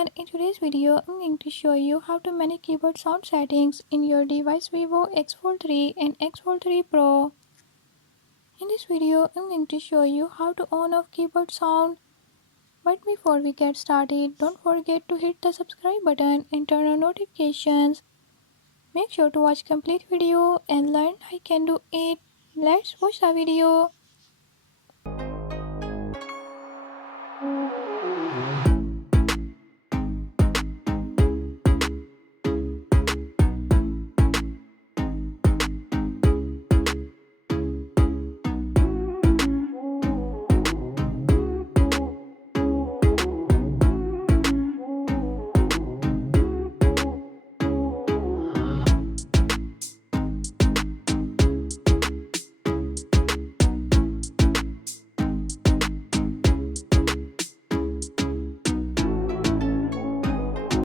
everyone, in today's video I'm going to show you how to manage keyboard sound settings in your device Vivo X Fold 3 and X Fold 3 Pro. In this video I'm going to show you how to on off keyboard sound. But before we get started, don't forget to hit the subscribe button and turn on notifications. Make sure to watch complete video and learn how you can do it. Let's watch the video.